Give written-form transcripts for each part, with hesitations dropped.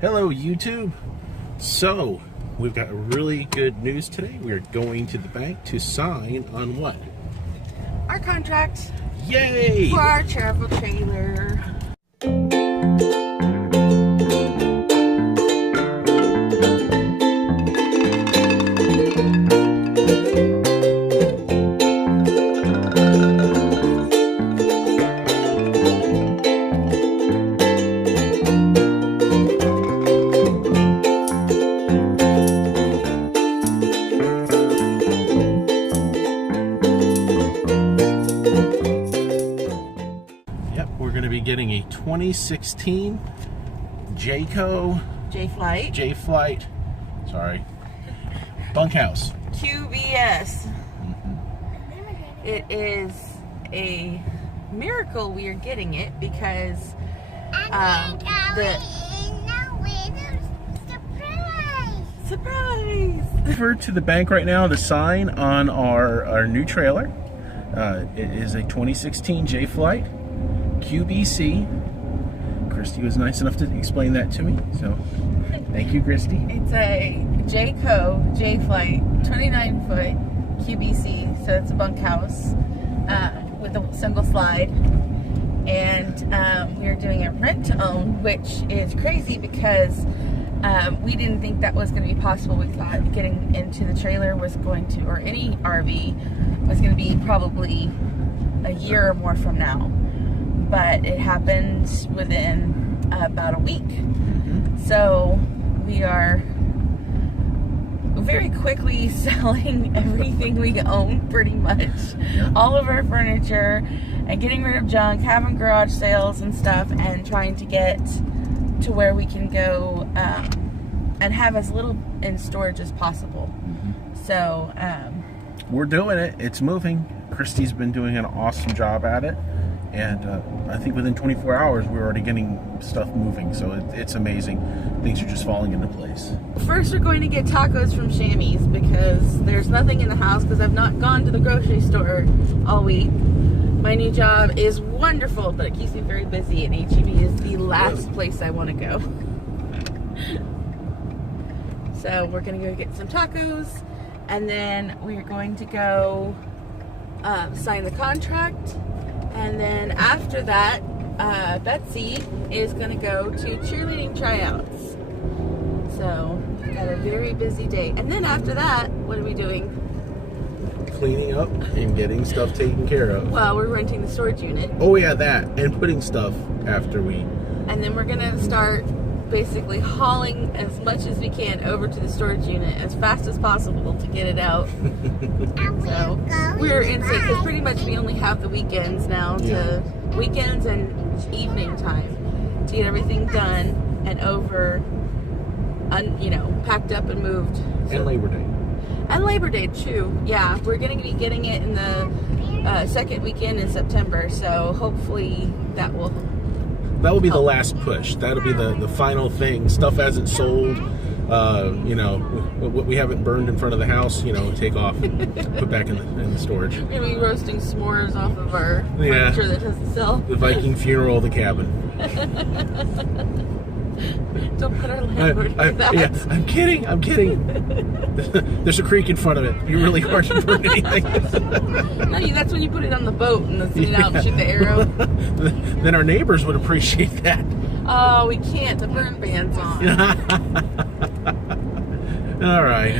Hello YouTube. So we've got really good news today. We're going to the bank to sign on what? Our contract. Yay! For our travel trailer. We're going to be getting a 2016 J-Flight, sorry, bunkhouse. QBS. It is a miracle we are getting it because surprise! Over to the bank right now to sign on our new trailer. It is a 2016 J-Flight QBC. Christy was nice enough to explain that to me, so thank you, Christy. It's a J-Flight 29-foot QBC, so it's a bunkhouse with a single slide, and we're doing a rent-to-own, which is crazy because we didn't think that was going to be possible. We thought getting into the trailer was going to, or any RV, was going to be probably a year or more from now. But it happened within about a week. So we are very quickly selling everything we own, pretty much. All of our furniture, and getting rid of junk, having garage sales and stuff, and trying to get to where we can go and have as little in storage as possible. So we're doing it. It's moving. Christy's been doing an awesome job at it. And I think within 24 hours, we're already getting stuff moving. So it's amazing. Things are just falling into place. First, we're going to get tacos from Shammy's because there's nothing in the house because I've not gone to the grocery store all week. My new job is wonderful, but it keeps me very busy, and H-E-B is the last place I want to go. So we're going to go get some tacos, and then we're going to go sign the contract. And then after that, Betsy is going to go to cheerleading tryouts. So, got a very busy day. And then after that, what are we doing? Cleaning up and getting stuff taken care of. Well, we're renting the storage unit. Oh yeah, that. And putting stuff after we... And then we're going to start basically hauling as much as we can over to the storage unit as fast as possible to get it out. So we're insane because pretty much we only have the weekends now, weekends and evening time to get everything done and over, packed up and moved. So, and Labor Day. And Labor Day too. Yeah, we're going to be getting it in the second weekend in September. So hopefully that will be the last push. That'll be the final thing. Stuff hasn't sold. What we haven't burned in front of the house, take off and put back in the storage. We're going to be roasting s'mores off of our furniture that doesn't sell. The Viking funeral of the cabin. Don't put our landlord like that. Yeah, I'm kidding. There's a creek in front of it. It'd be really hard to burn anything. No, that's when you put it on the boat and then send it out and shoot the arrow. Then our neighbors would appreciate that. Oh, we can't. The burn ban's on. All right.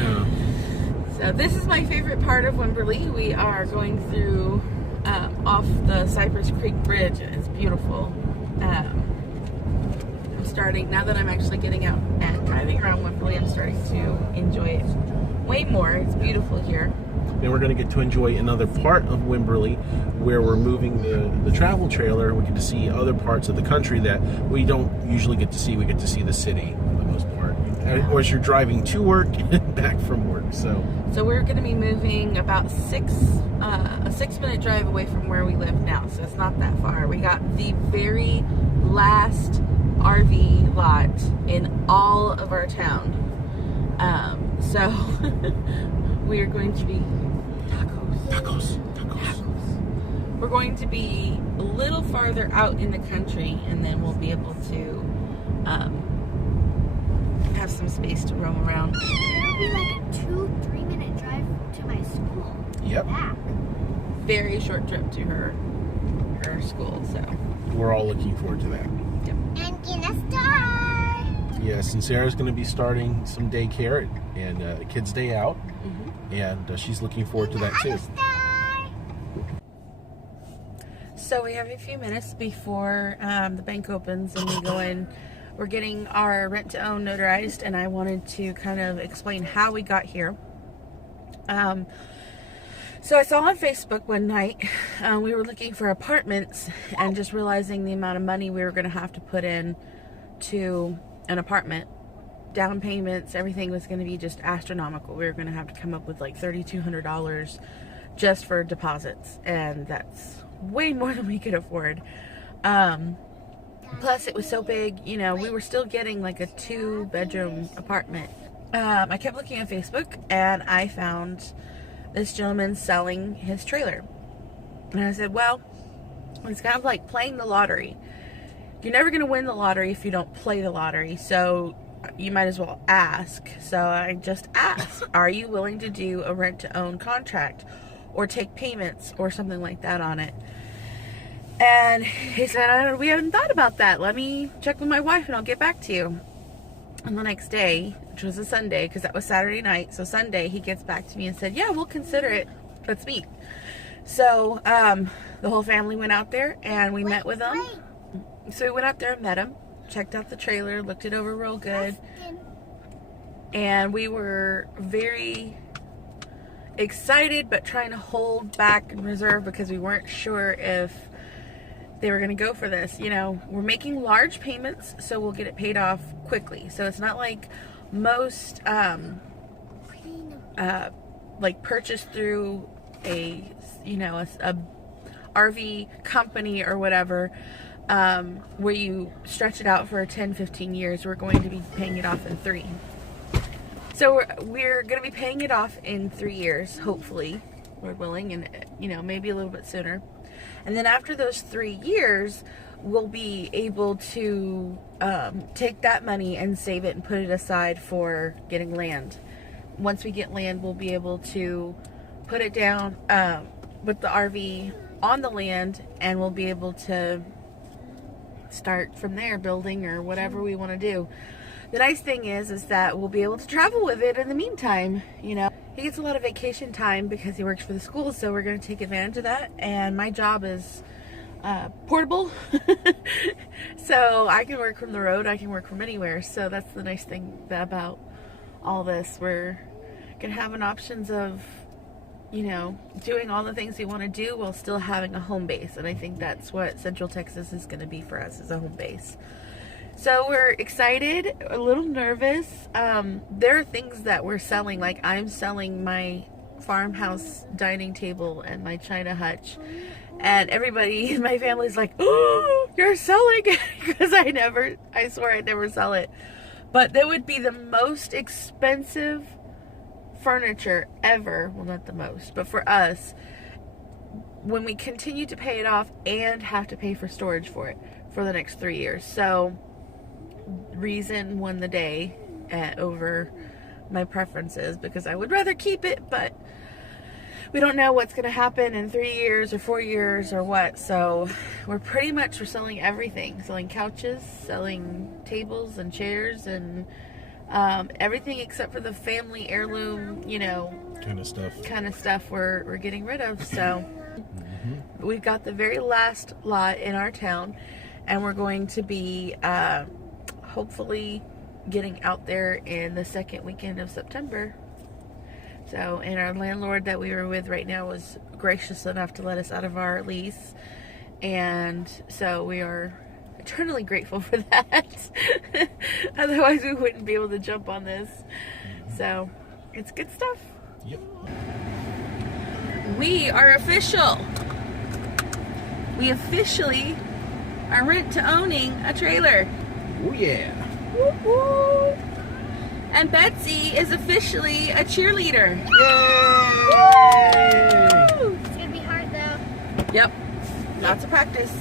So this is my favorite part of Wimberley. We are going through off the Cypress Creek Bridge, and it's beautiful. I'm starting, now that I'm actually getting out and driving around Wimberley, I'm starting to enjoy it way more. It's beautiful here. And we're going to get to enjoy another part of Wimberley where we're moving the travel trailer. We get to see other parts of the country that we don't usually get to see. We get to see the city for the most part. Or as you're driving to work and back from work. So we're going to be moving about a 6-minute drive away from where we live now. So it's not that far. We got the very last RV lot in all of our town. So we are going to be tacos. We're going to be a little farther out in the country, and then we'll be able to have some space to roam around. It'll be like a 2-3 minute drive to my school. Yep. Back. Very short trip to her school, so. We're all looking forward to that. I'm gonna start. Yes, and Sarah's going to be starting some daycare and Kids Day Out, and she's looking forward to that too. So we have a few minutes before the bank opens and we go in. We're getting our rent-to-own notarized, and I wanted to kind of explain how we got here. So I saw on Facebook one night, we were looking for apartments and just realizing the amount of money we were going to have to put in to an apartment. Down payments, everything was going to be just astronomical. We were going to have to come up with like $3,200 just for deposits, and that's way more than we could afford. Plus it was so big, you know, we were still getting like a 2-bedroom apartment. I kept looking at Facebook and I found this gentleman selling his trailer. And I said, well, it's kind of like playing the lottery. You're never going to win the lottery if you don't play the lottery. So you might as well ask. So I just asked, are you willing to do a rent-to-own contract or take payments or something like that on it? And he said, we haven't thought about that. Let me check with my wife and I'll get back to you. And the next day, which was a Sunday, because that was Saturday night, so Sunday, he gets back to me and said, yeah, we'll consider it. Let's meet. So the whole family went out there and we met with him. So we went out there and met him, checked out the trailer, looked it over real good. And we were very excited, but trying to hold back and reserve because we weren't sure if they were going to go for this. You know, we're making large payments, so we'll get it paid off quickly. So it's not like most like purchase through a, you know, a RV company or whatever, where you stretch it out for 10-15 years. We're going to be paying it off in 3. So we're going to be paying it off in 3 years, hopefully, Lord willing, and, you know, maybe a little bit sooner. And then after those 3 years, we'll be able to take that money and save it and put it aside for getting land. Once we get land, we'll be able to put it down with the RV on the land, and we'll be able to start from there, building or whatever we want to do. The nice thing is that we'll be able to travel with it in the meantime. You know, he gets a lot of vacation time because he works for the school, so we're going to take advantage of that. And my job is portable, so I can work from the road, I can work from anywhere. So that's the nice thing about all this. We're going to have an options of, you know, doing all the things we want to do while still having a home base. And I think that's what Central Texas is going to be for us, is a home base. So we're excited, a little nervous. There are things that we're selling, like I'm selling my farmhouse dining table and my china hutch. And everybody in my family's like, oh, you're selling it, because I swear I'd never sell it. But that would be the most expensive furniture ever. Well, not the most, but for us, when we continue to pay it off and have to pay for storage for it for the next 3 years. So reason won the day over my preferences, because I would rather keep it, but we don't know what's going to happen in 3 years or 4 years or what. So we're selling everything, selling couches, selling tables and chairs, and everything except for the family heirloom, you know, kind of stuff we're getting rid of. So we've got the very last lot in our town, and we're going to be hopefully getting out there in the second weekend of September. So, and our landlord that we were with right now was gracious enough to let us out of our lease, and so we are eternally grateful for that. Otherwise we wouldn't be able to jump on this. So it's good stuff. Yep. We are official. We officially are rent to owning a trailer. Oh yeah. Woo-hoo. And Betsy is officially a cheerleader. Yay! It's gonna be hard though. Yep. Lots of practice.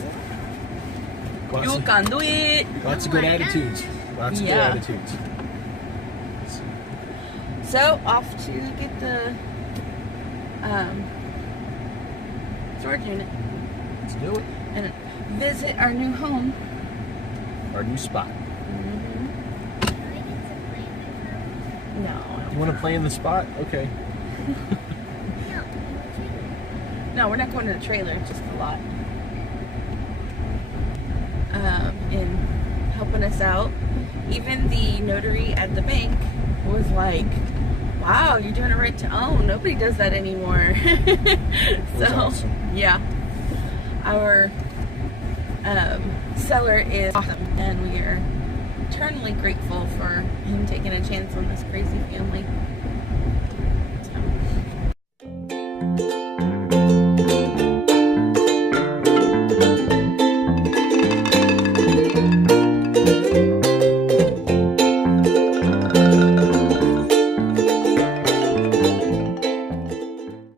Lots You of, can do it. lots of good attitudes. Lots of good attitudes. So off to get the storage unit Let's do it. and visit our new home. Our new spot. No, You want to play in the spot? Okay. no, we're not going to the trailer, just the lot. And helping us out. Even the notary at the bank was like, wow, you're doing it right to own. Nobody does that anymore. So, awesome. yeah. Our seller is awesome, and we are eternally grateful for him taking a chance on this crazy family.